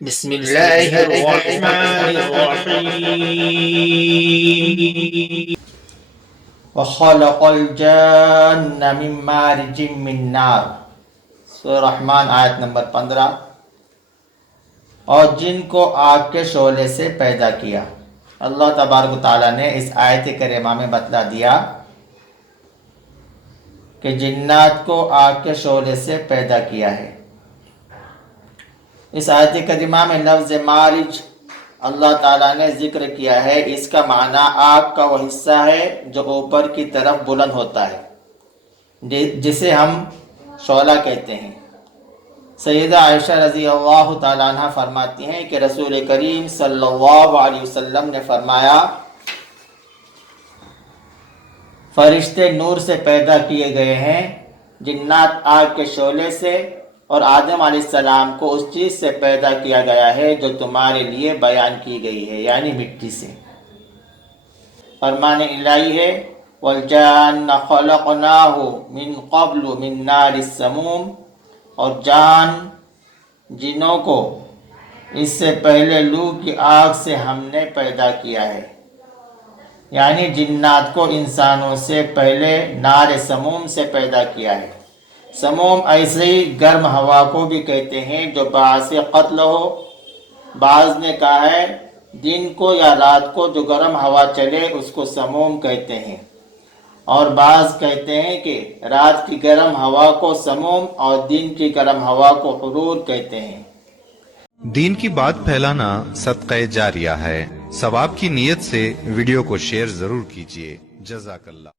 بسم اللہ الرحمن الرحیم وخلق الجان من مارج من نار، سورہ رحمان آیت نمبر 15۔ اور جن کو آگ کے شعلے سے پیدا کیا۔ اللہ تبارک و تعالیٰ نے اس آیت کریمہ میں بتلا دیا کہ جنات کو آگ کے شعلے سے پیدا کیا ہے۔ اس آیت کریمہ میں لفظ مارج اللہ تعالیٰ نے ذکر کیا ہے، اس کا معنی آگ کا وہ حصہ ہے جو اوپر کی طرف بلند ہوتا ہے، جسے ہم شعلہ کہتے ہیں۔ سیدہ عائشہ رضی اللہ تعالیٰ عنہ فرماتی ہیں کہ رسول کریم صلی اللہ علیہ وسلم نے فرمایا، فرشتے نور سے پیدا کیے گئے ہیں، جنات آگ کے شعلے سے، اور آدم علیہ السلام کو اس چیز سے پیدا کیا گیا ہے جو تمہارے لیے بیان کی گئی ہے، یعنی مٹی سے۔ فرمان الہی ہے وَالْجَانَّ خَلَقْنَاهُ مِن قَبْلُ مِن نَارِ السَّمُومِ، اور جنوں کو اس سے پہلے لو کی آگ سے ہم نے پیدا کیا ہے، یعنی جنات کو انسانوں سے پہلے نار سموم سے پیدا کیا ہے۔ سموم ایسے ہی گرم ہوا کو بھی کہتے ہیں جو باعث قتل ہو۔ بعض نے کہا ہے دن کو یا رات کو جو گرم ہوا چلے اس کو سموم کہتے ہیں، اور بعض کہتے ہیں کہ رات کی گرم ہوا کو سموم اور دن کی گرم ہوا کو حرور کہتے ہیں۔ دین کی بات پھیلانا صدقہ جاریہ ہے، ثواب کی نیت سے ویڈیو کو شیئر ضرور کیجیے۔ جزاک اللہ۔